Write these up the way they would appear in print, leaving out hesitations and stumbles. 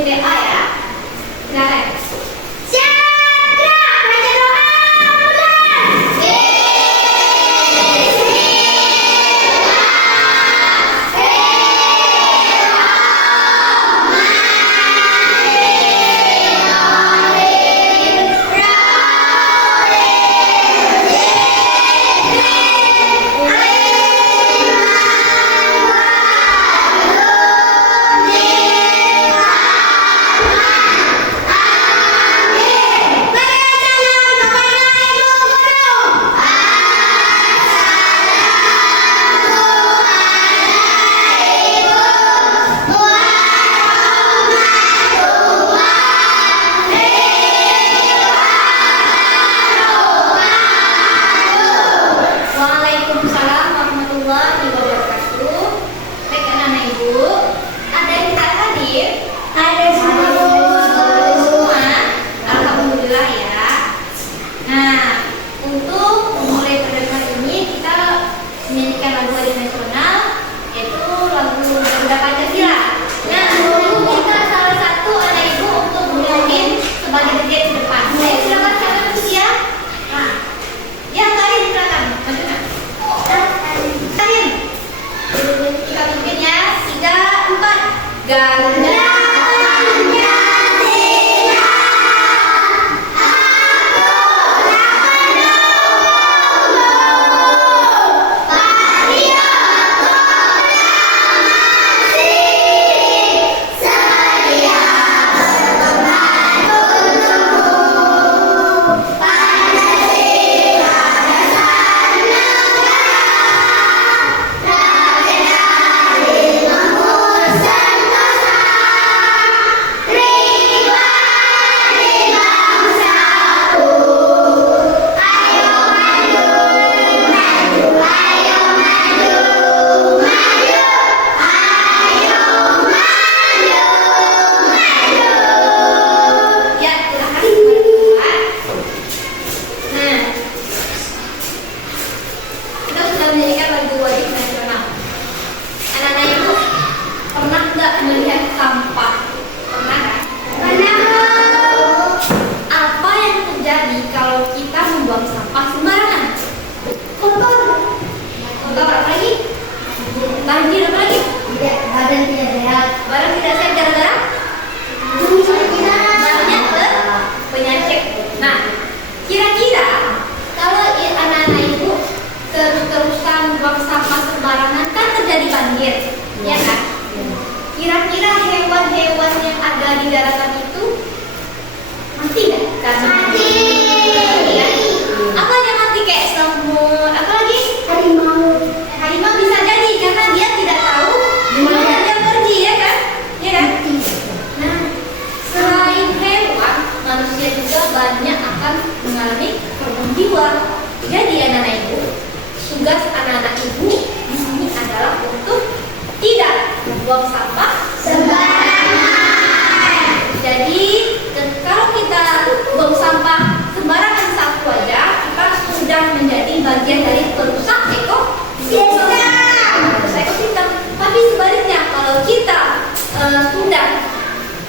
kirim WA ya. Silakan. Kira-kira hewan-hewan yang ada di daratan itu mati nggak? Mati. Ya. Apa yang mati kayak semut? Apa lagi? Harimau. Harimau bisa jadi karena dia tidak tahu di mana dia pergi, ya kan? Ya kan? Nah, selain hewan, manusia juga banyak akan mengalami korban jiwa. Jadi anak-anak ibu, tugas anak-anak ibu di sini adalah untuk tidak membuang sampah sembarangan. Jadi kalau kita buang sampah sembarangan satu aja, kita sudah menjadi bagian dari perusak ekosistem. Tapi sebaliknya, kalau kita sudah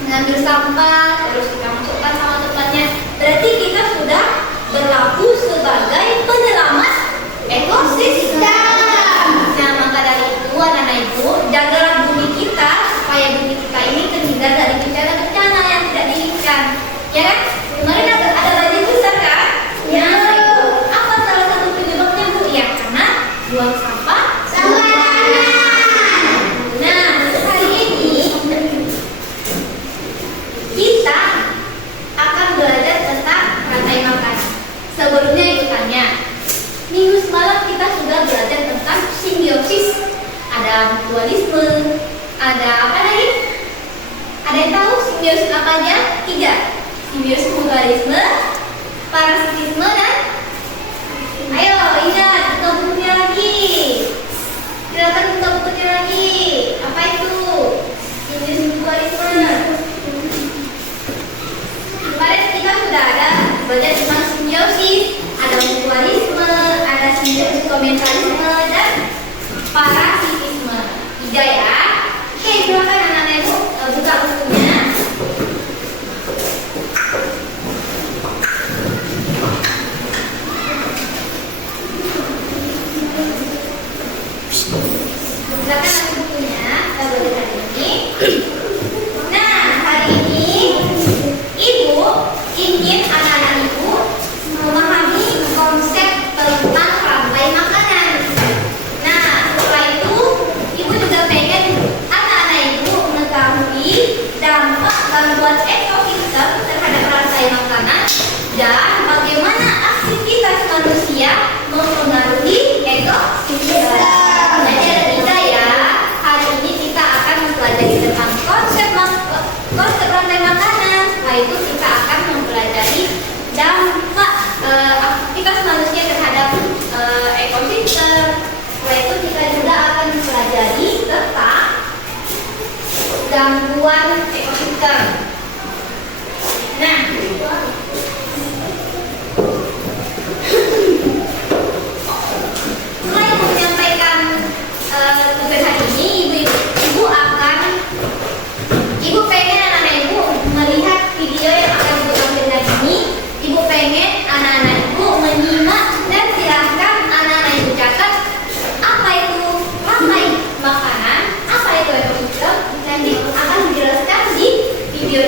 mengambil sampah terus kita masukkan sama tempatnya, berarti kita sudah berlaku sebagai penyelamat ekosistem. Nah, maka dari itu anak-anak ibu, jagalah bumi kita supaya bumi kita ini terhindar dari bencana-bencana yang tidak diinginkan. Ya kan? Kemarin ada banjir besar kan? Ya. Apa salah satu penyebabnya, Bu? Ya, karena buang sampah sembarangan. Nah, hari ini kita akan belajar tentang rantai makanan. Sebelumnya ibu tanya, minggu semalam kita sudah belajar tentang simbiosis. Ada mutualisme, ada apa lagi? Ada yang tahu simbiosis apa aja? 3. Simbiosis mutualisme, parasitisme, dan ayo ingat buku-bukunya lagi. Silakan buka bukunya lagi. Apa itu? Simbiosis mutualisme. Kemarin kita sudah ada belajar tentang simbiosis, ada mutualisme, ada simbiosis komensalisme, dan parasitisme. 3 ya. Oke, silakan anak-anak ibu buka bukunya. gangguan ekosistem terhadap rantai makanan, dan bagaimana aktivitas manusia mempengaruhi ekosistem. Jadi ada 3 ya. Hari ini kita akan mempelajari tentang konsep rantai makanan. Setelah itu kita akan mempelajari dampak aktivitas manusia terhadap ekosistem. Setelah itu kita juga akan mempelajari tentang gangguan ekosistem. Nah, setelah ibu menyampaikan tugas hari ini, ibu pengen anak-anak ibu melihat video yang akan ibu tampilkan ini. Ibu pengen anak-anak ibu menyimak dan silahkan anak-anak ibu catat apa itu rantai makanan, apa itu ekosistem, nanti akan dijelaskan di video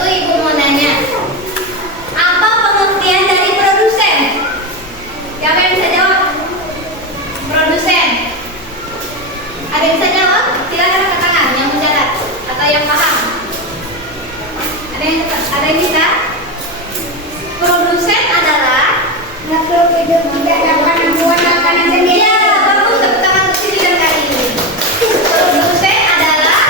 tuh ibu mau nanya, apa pengertian dari produsen? Siapa yang bisa jawab? Produsen. Ada yang bisa jawab? Silakan angkat tangan yang mencatat atau yang paham. Ada yang bisa? Produsen adalah makhluk hidup tidak dapat membuat makanan sendiri. ya, bagus, tepuk tangan untuk sini dan kali ini. Produsen adalah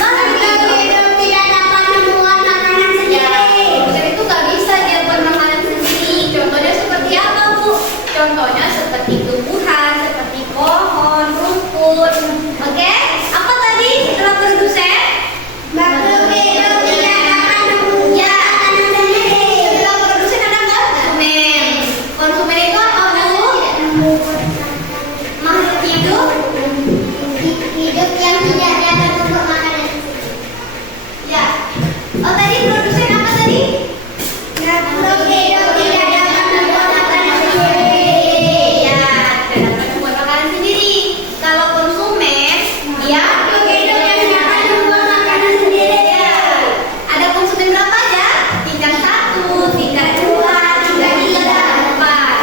Makhluk hidup tidak dapat membuat makanan sendiri. produsen itu nggak bisa dia buat makanan sendiri. Contohnya seperti apa, Bu? Contohnya seperti tumbuhan, seperti pohon, rumput. Oke? Apa tadi setelah produsen? Makhluk hidup tidak dapat membuat Ya. makanan sendiri. Setelah produsen ada konsumen. Konsumen itu apa, Bu? Makhluk hidup. Hidup yang tidak dapat membuat makanan. Ya. Oh, tadi produsen apa tadi? Makhluk hidup tidak dapat membuat makanan sendiri. Ya, tidak dapat membuat makanan sendiri. Kalau konsumen, dia Makhluk hidup yang dapat membuat makanan sendiri. ya. Ada konsumen berapa aja? Tingkat 1, tingkat 2, tingkat 3, 4.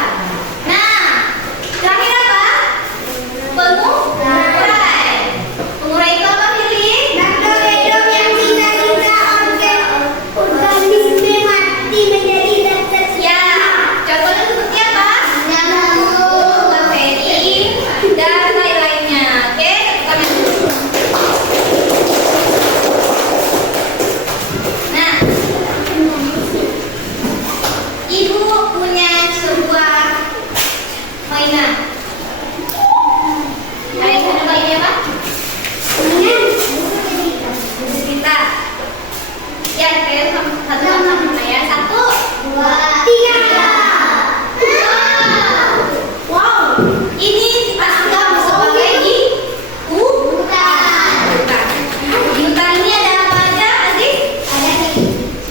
Nah, terakhir apa? Pengurai. Pengurai itu apa, Pilih? Makhluk hidup yang sisa-sisa organisme mati menjadi zat tersisa. Ya, contohnya seperti apa? Nyamuk. Bakteri dan lain-lainnya. Oke, tepuk tangan dulu. Nah, ibu punya sebuah mainan. Ada yang mau coba ini apa? Buku kita. Ya, saya satu sama ya. 1, 2, 3. wow. Ini kita anggap sebagai Bukan. di hutan ini ada apa aja, Aziz? Ada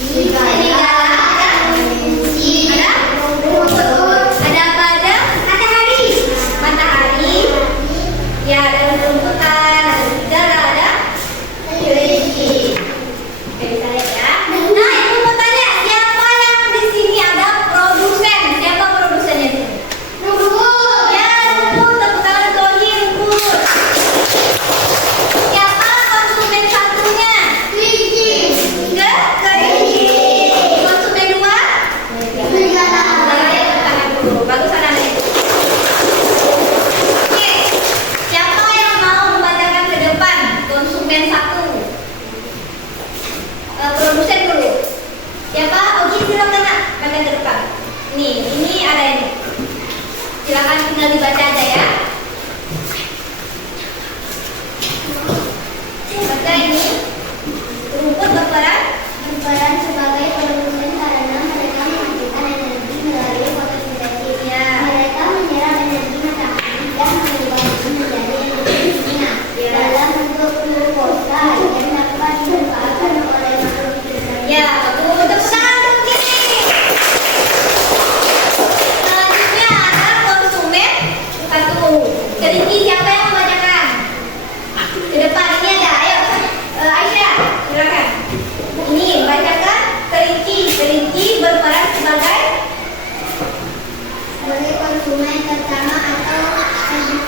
Serigala, ada rumput, ada apa aja? Matahari, ya ada rumputan, ada serigala, ada kelinci. Oke, bisa lihat ya. Nah, ibu mau tanya, siapa yang di sini ada produsen? Siapa produsennya di sini? Ya, rumput, tepuk tangan Tony, rumput. Siapa konsumen satunya? Kelinci. Konsumen 2? Bagus anak-anak. Oke, siapa yang mau membacakan ke depan? Konsumen 1. Produsen dulu. Siapa? Oke, silakan nak, baca ke depan. Ini ada ini. Silakan tinggal dibaca aja ya. Baca ini. Rumput berperan. Berperan sebagai produsen karena mereka menghasilkan energi melalui fotosintesis. Ya. Mereka menyerap energi matahari dan mengubah itu menjadi energi kimia Ya. dalam bentuk glukosa yang dapat dimanfaatkan oleh makhluk hidup lain. Ya, bagus. Tepuk tangan untuk Kiki. Selanjutnya ada konsumen 1. Kelinci, siapa yang membacakan? Ke depan ini ada. Ayo, Aisyah, silakan. Ini bacakan kelinci. Kelinci berperan sebagai Sebagai konsumen pertama atau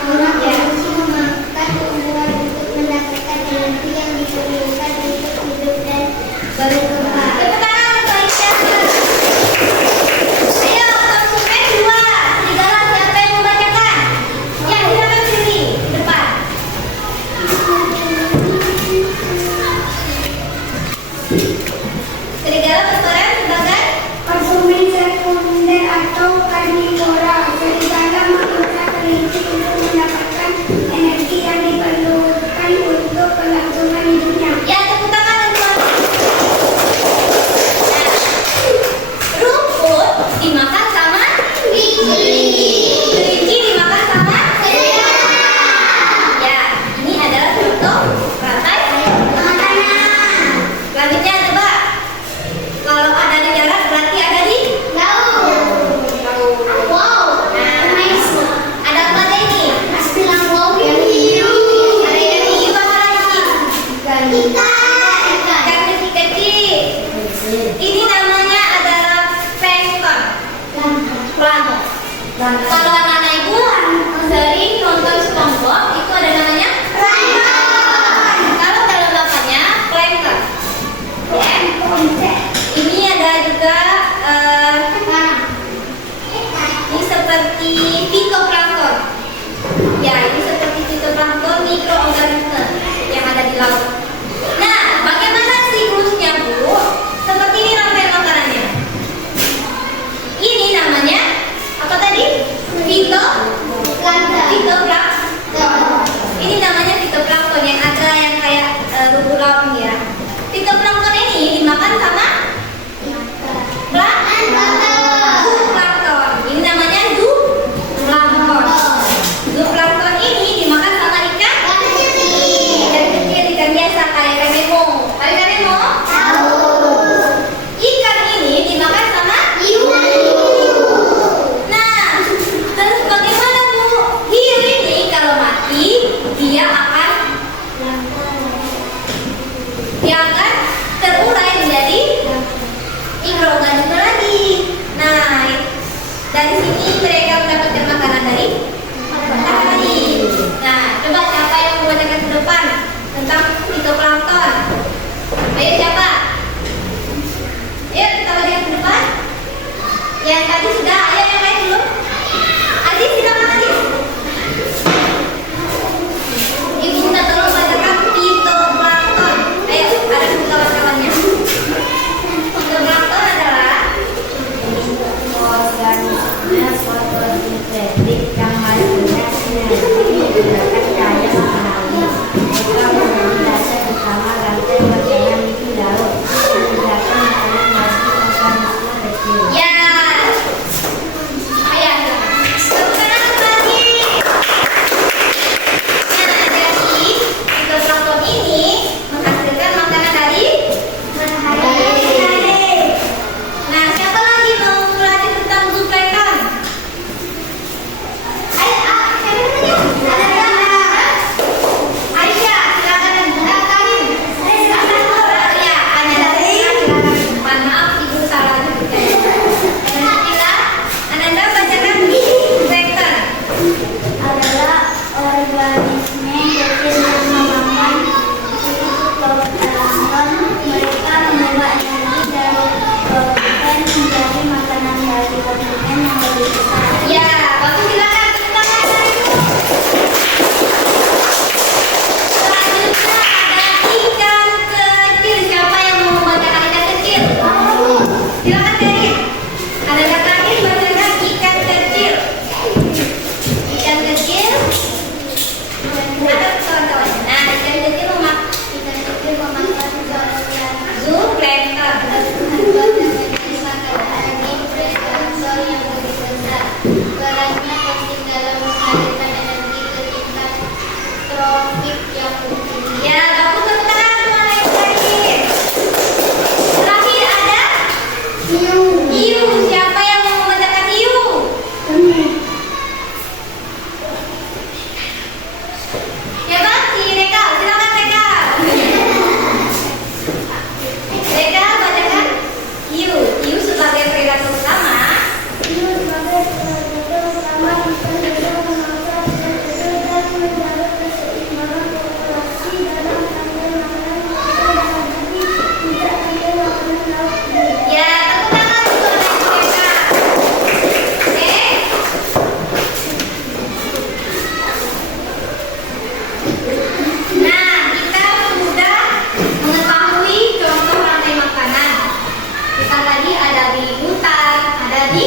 orang produksi memakan tumbuhan untuk mendapatkan energi yang diperlukan untuk hidup dan berkembang. tepuk tangan untuk Aisyah. Ayo, konsumen 2. Serigala, siapa yang membacakan? Ya, silakan pilih di depan. Serigala berperan sebagai Konsumen sekunder atau karnivora. Serigala mengikuti kelinci untuk mendapatkan energi yang diperlukan untuk kelangsungan hidupnya. ya, tepuk tangan untuk Nah, rumput dimakan sama kelinci dimakan sama ya, ini adalah contoh rantai. Makanan. Selanjutnya coba, kalau Ini namanya adalah plankton. Plankton. Kalau anak-anak ibu sering nonton SpongeBob, itu ada namanya plankton. Kalau dalam bapaknya plankton. Ini ada juga ini seperti fitoplankton. Ya, ini seperti fitoplankton, mikroorganisme yang ada di laut. Nah, bagaimana siklusnya, Bu? Seperti ini rangkaian makanannya. Ini namanya apa tadi? Fitoplankton. Ini namanya fitoplankton yang ada yang kayak bubur laut ya. Fitoplankton ini dimakan sama zooplankton. Ini namanya zooplankton. Zooplankton ini dimakan sama ikan kecil, ikan biasa kayak ikan nemo. Tahu ikan nemo? Ikan ini dimakan sama hiu. Nah, terus bagaimana Bu? Hiu ini kalau mati dia akan terurai menjadi mikroorganisme lagi. Nah, dari sini mereka mendapatkan makanan dari matahari. Nah, coba siapa yang membacakan ke depan tentang fitoplankton? Ayo siapa? Ayo kita bacakan ke depan. Yang tadi sudah, ayo yang lain belum? Aziz, silakan Aziz. Ibu minta tolong bacakan fitoplankton. Ayo, ada kawan-kawannya. Fitoplankton adalah organisme fotosintetik yang hasilnya menggunakan cahaya matahari. Mereka menjadi dasar utama rantai makanan di laut, menggunakan makanan bagi organisme kecil. ya. Ayah. Tepuk tangan lagi. Nah, jadi fitoplankton ini menghasilkan makanan dari matahari. Nah, siapa lagi mau belajar tentang zooplankton? Ayo, Aisyah, silakan. Karim. Ya, silakan. Mohon maaf, ibu salah. Ananda bacakan zooplankton. Adalah organisme kecil yang memakan fitoplankton. Mereka membawa energi dari kloropfil menjadi makanan bagi konsumen yang lebih besar. Ya, bagus, silakan. Tepuk tangan dari ibu. Selanjutnya ada ikan kecil. Siapa yang mau membacakan ikan kecil? Silakan Karin. Ada Karin bacakan ikan kecil. Ikan kecil. Ada kawan-kawan. Nah, ikan kecil memakan zooplankton. Perannya penting dalam mengalirkan energi ke tingkat tropik yang tinggi. Ya, bagus, tepuk tangan semua yang Karin. Terakhir ada hiu. Siapa yang mau membacakan hiu? Siapa? Si Reka. Silakan Reka. Reka bacakan hiu. Hiu sebagai predator utama. Ya, tepuk tangan untuk Reka. Oke. Nah, kita sudah mengetahui contoh rantai makanan. Kita tadi ada di hutan, ada di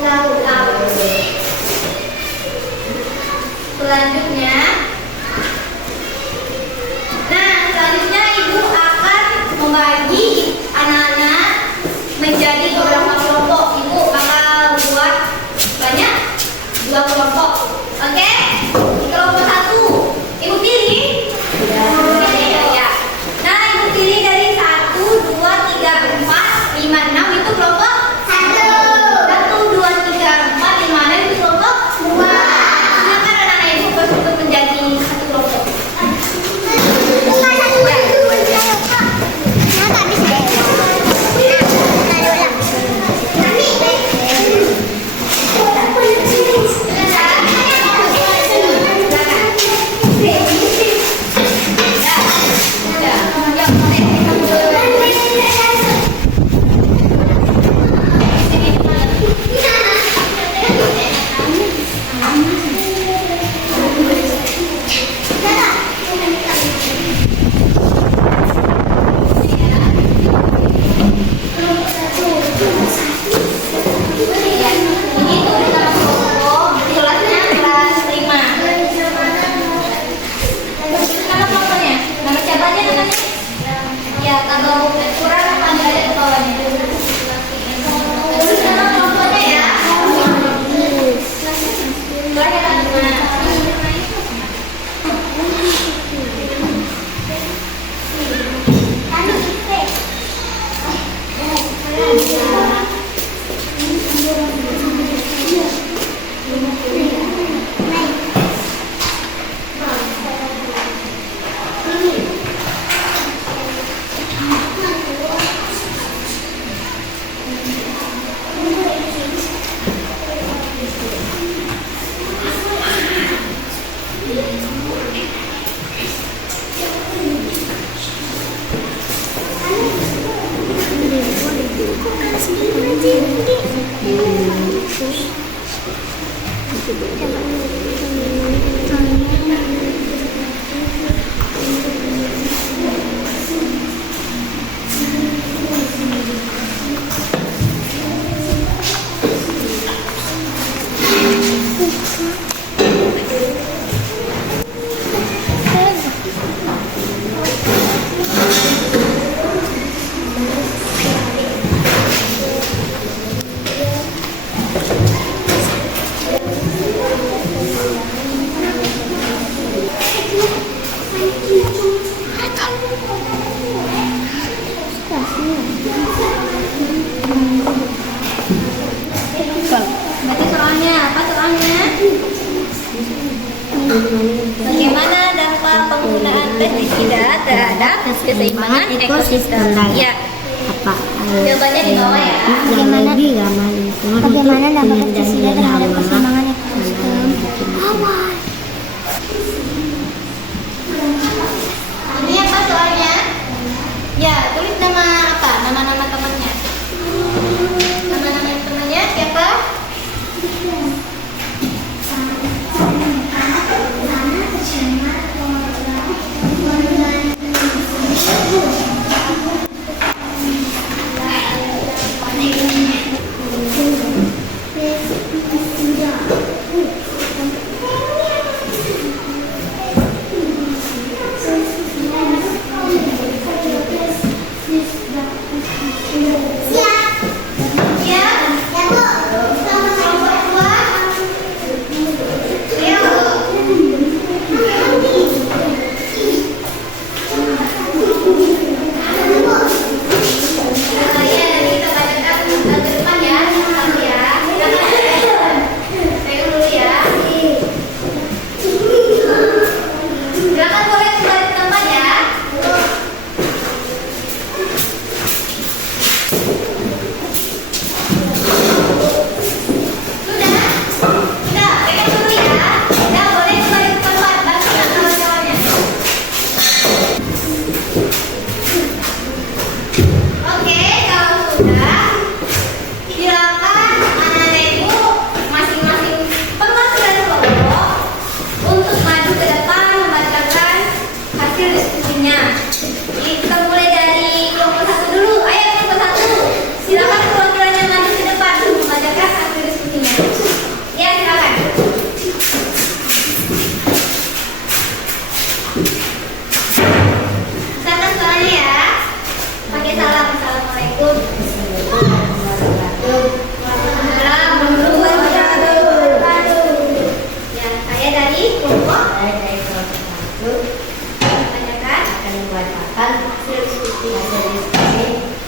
laut. Selanjutnya, Ibu akan membagi anak-anak menjadi beberapa kelompok. Ibu bakal buat banyak 2 kelompok. Oke? Di kelompok 1, Ibu pilih. Ya. Nah, Ibu pilih dari 1, 2, 3, 4, 5, 6 itu kelompok 1. 1, 2, 3, 4, 5, 6 itu kelompok 2. Silakan anak-anak Ibu untuk menjadi satu kelompok. Nah, tadi Baca soalnya, apa soalnya? Bagaimana dampak penggunaan pestisida terhadap keseimbangan ekosistem? Ya, Apa jawabannya di bawah ya. Bagaimana dampak pestisida terhadap keseimbangan ekosistem? Ini apa soalnya? Ya, tulis nama apa? Nama-nama temannya. Nama-nama temannya siapa?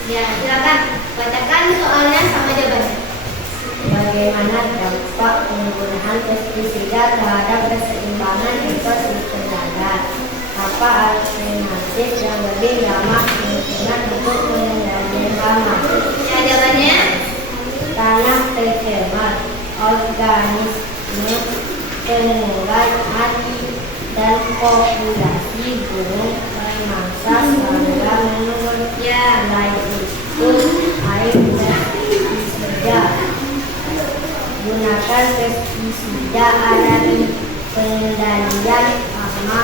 Ya, silakan bacakan soalnya sama jawabannya. Bagaimana dampak penggunaan pestisida terhadap keseimbangan ekosistem darat? Apa alternatif yang lebih ramah lingkungan untuk pengendalian hama? Ya, jawabannya Tanah tercemar, organisme pengurai hati, dan populasi burung pemangsa serangga menurun. ya. Selain itu, air dan pestisida. Gunakan pestisida alami, pengendalian hama,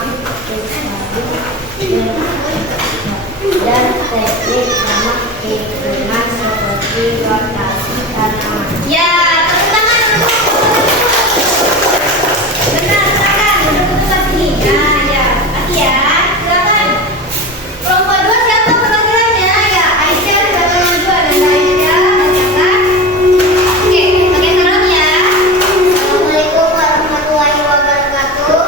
dan teknik ramah lingkungan seperti rotasi tanaman. Ya, tepuk tangan untuk benar, silakan duduk ke tempat sini. Nah, ya, kasih ya. Silakan. Kelompok 2 siapa perwakilannya? Ya, Aisyah silakan maju dan Aisyah bacakan. Oke, pakai salam ya. Assalamualaikum warahmatullahi wabarakatuh.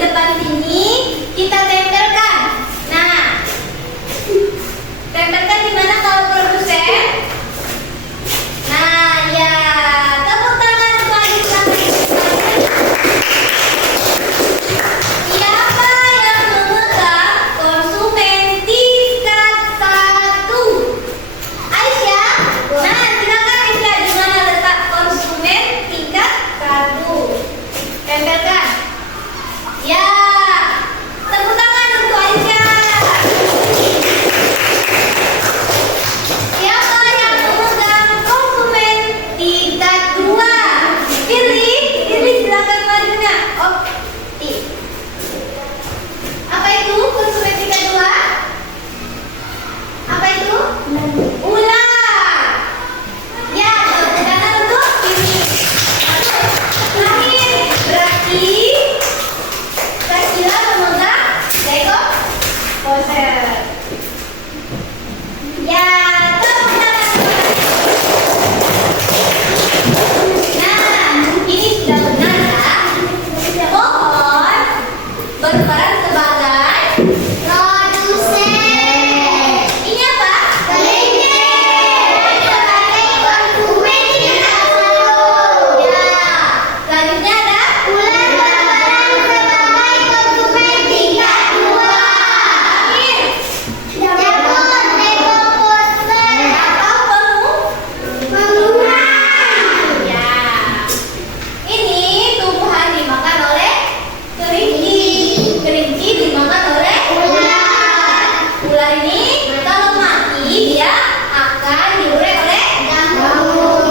depan sini, kita tempelkan. Nah, tempelkan di mana kalau produsen? Nah, ya, tepuk tangan untuk adik kakak. Siapa yang memegang konsumen tingkat 1? Aisyah. Nah, silakan Aisyah, di mana letak konsumen tingkat 1? Tempelkan. Ya, tepuk tangan untuk Aisyah. Siapa yang memegang konsumen tingkat 2? Firly silakan majunya. Oh, apa itu konsumen tingkat 2? Apa itu? Ular. Ya, sedangkan untuk Firly. Terakhir, berarti Sakila memegang Lego Poser. Ya, tepuk tangan. Nah, ini sudah benar ya. Pohon berperan sebagai Produsen. ini apa? Kelinci. Sebagai konsumen tingkat 1. Ya, selanjutnya ada Ular berperan sebagai konsumen tingkat 2. akhir. Jamur Lego Poster. Atau Penggunaan. ya. Ini tumbuhan dimakan oleh kelinci. Kelinci dimakan oleh Ular. ular ini kalau mati dia akan diurai oleh Jamur.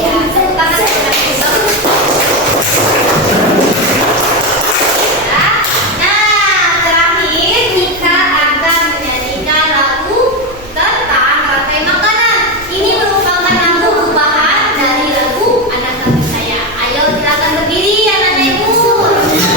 ya. Tepuk tangan untuk bagus. Ya. Nah, terakhir kita akan menyanyikan lagu tentang rantai makanan. Ini merupakan lagu perubahan dari lagu Anak Kami Saya. Ayo silakan berdiri anak-anak ibu. Ya.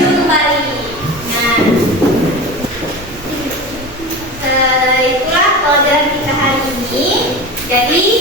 Kembali. Nah, itulah pelajaran kita hari ini. Jadi